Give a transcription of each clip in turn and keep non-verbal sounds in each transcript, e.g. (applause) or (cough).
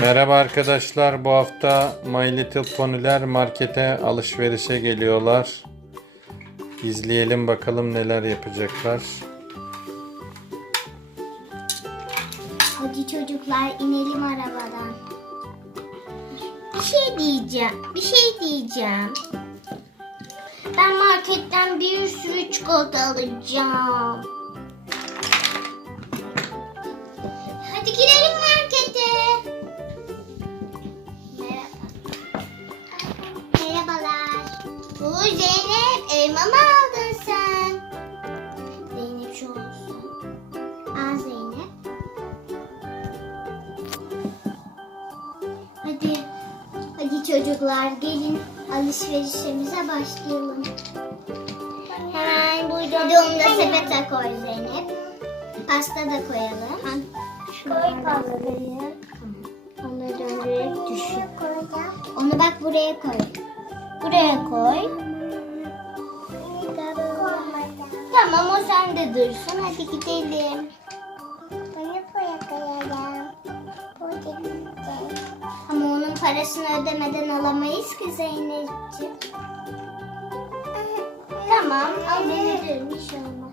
Merhaba arkadaşlar. Bu hafta My Little Pony'ler markete alışverişe geliyorlar. İzleyelim bakalım neler yapacaklar. Hadi çocuklar inelim arabadan. Bir şey diyeceğim. Bir şey diyeceğim. Ben marketten bir sürü çikolata alacağım. Hadi girelim çocuklar gelin alışverişimize başlayalım. Hemen burada. Hadi onu da sepete koy Zeynep. Pasta da koyalım. Koy pastayı. Onları döndürerek düşün. Onu bak buraya koy. Buraya koy. Tamam o sende dursun. Hadi gidelim. Parasını ödemeden alamayız ki Zeynep'ciğim. (laughs) Tamam al veririm bir şey olmaz.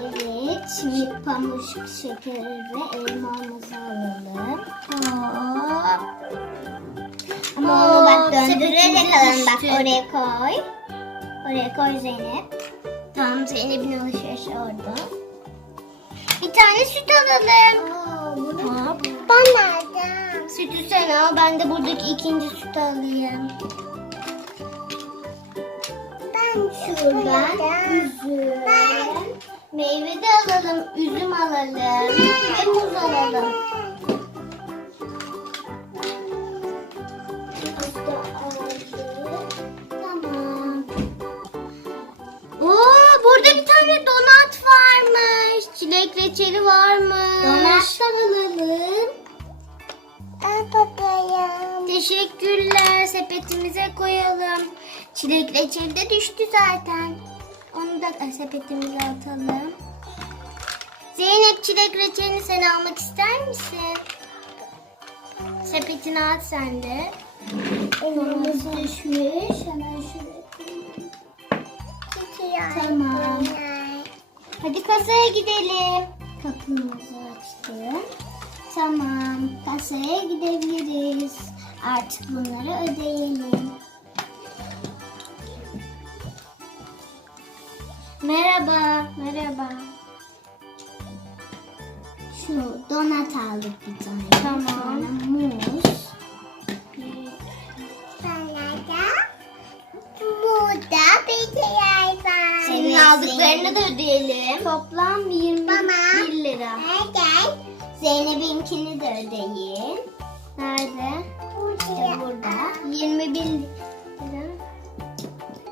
Evet, şimdi pamuk şekeri ve elmamızı alalım. Hop. Ama onu bak döndürerek alalım. Bak oraya koy. Oraya koy Zeynep. Tamam Zeynep'in alışverişi orada. Bir tane süt alalım. Hop. Ben nerede? Sütü sen al. Ben de buradaki ikinci sütü alayım. Ben şuradan üzüm. Meyve de alalım. Üzüm alalım. Ve muz alalım. Reçeli varmış. Donat da alalım. Teşekkürler. Sepetimize koyalım. Çilek reçeli de düştü zaten. Onu da sepetimize atalım. Zeynep çilek reçelini sen almak ister misin? Sepetine at sen de. Elimiz düşmüş. Hemen şuraya. Tamam. Hadi kasaya gidelim. Kapımızı açtım. Tamam. Kasaya gidebiliriz. Artık bunları ödeyelim. Merhaba. Merhaba. Şu donat aldık bir tane. Tamam. Sonra muz. Burada bir yer var. Senin aldıklarını da ödeyelim. Toplam 21 lira. Nerede? Zeynep'inkini de ödeyin. Nerede? İşte burada. 21 lira.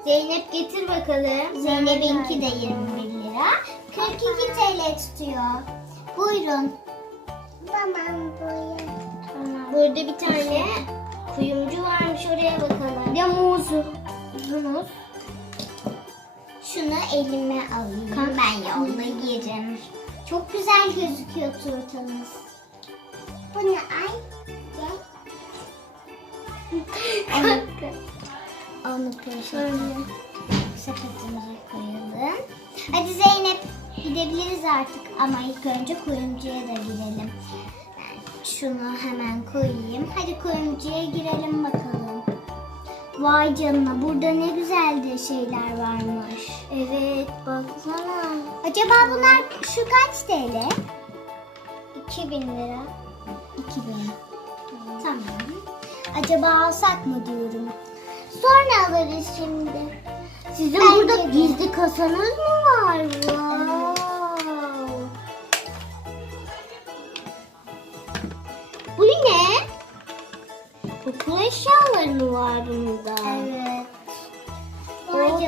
Zeynep getir bakalım. Zeynep'inki de 21 lira. 42 TL tutuyor. Buyurun. Tamam buyurun. Burada bir tane kuyumcu varmış oraya bakalım. Ya muzu. Muz. Şunu elime alayım. Ben yoluna giyerim. Çok güzel gözüküyor turtamız. Bu ne ay? Onu, onu poşetine sepetimize koyalım. Hadi Zeynep gidebiliriz artık ama ilk önce kuyumcuya da girelim. Ben şunu hemen koyayım. Hadi kuyumcuya girelim bakalım. Vay canına burada ne güzel de şeyler varmış. Evet baksana. Acaba bunlar şu kaç TL? 2000 lira. 2000. Tamam. Acaba alsak mı diyorum. Sonra alırız şimdi. Sizin burada gizli kasanız mı var? Wow. Bu ne? Okul eşyaları mı var bunda? Evet.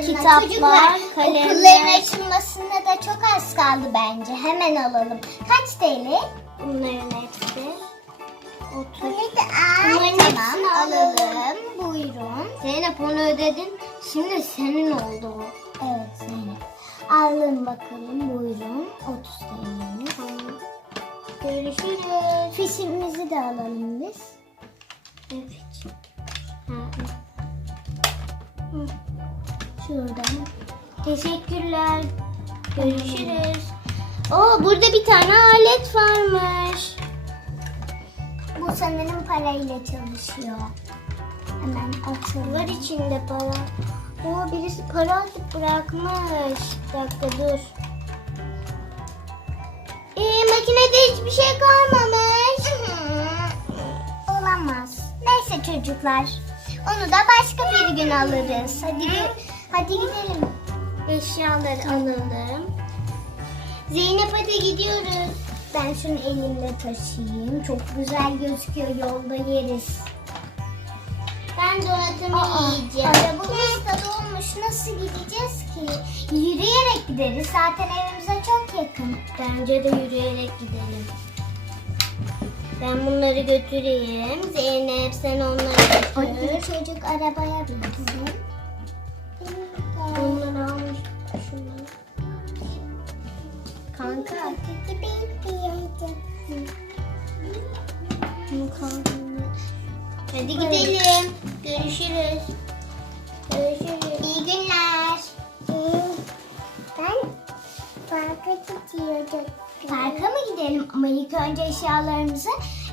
Kitaplar, kalemler. Okulların açılmasına da çok az kaldı bence. Hemen alalım. Kaç TL? Bunların hepsi. 30. Bunların tamam, hepsini alalım. Buyurun. Zeynep onu ödedin. Şimdi senin oldu o. Evet senin. Alın bakalım buyurun. 30 TL'niz. Görüşürüz. Fişimizi de alalım biz. Evet. Şuradan. Teşekkürler. Görüşürüz. Oo burada bir tane alet varmış. Bu sanırım parayla çalışıyor. Hemen açalım. Var içinde para. Oo birisi para atıp bırakmış. Bir dakika dur. Ee, makinede hiçbir şey kalmamış. Olamaz. Neyse çocuklar. Onu da başka bir gün alırız. Hadi hadi gidelim. Eşyaları alalım. Zeynep hadi gidiyoruz. Ben şunu elimde taşıyayım. Çok güzel gözüküyor. Yolda yeriz. Ben donatımı yiyeceğim. Arabamız da dolmuş. Nasıl gideceğiz ki? Yürüyerek gideriz. Zaten evimize çok yakın. Bence de yürüyerek gidelim. Ben bunları götüreyim. Zeynep sen onları götür. çocuk arabaya binsin. Onları almış. Şunları. Kanka. Hadi gidelim. Görüşürüz. Görüşürüz. İyi günler. Ben parka gidiyordum. Parka mı gidelim? Ama ilk önce eşyalarımızı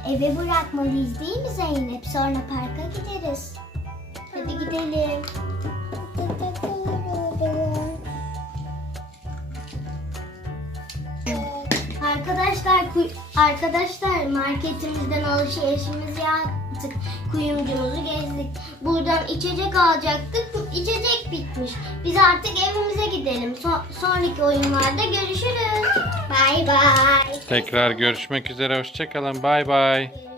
eve bırakmalıyız değil mi Zeynep? Sonra parka gideriz. Hadi gidelim. Arkadaşlar arkadaşlar marketimizden alışverişimizi yaptık. Kuyumcumuzu gezdik. Buradan içecek alacaktık. İçecek bitmiş. Biz artık evimize gidelim. So- sonraki oyunlarda görüşürüz. Bay bay. Tekrar görüşmek üzere. Hoşçakalın. Bay bay.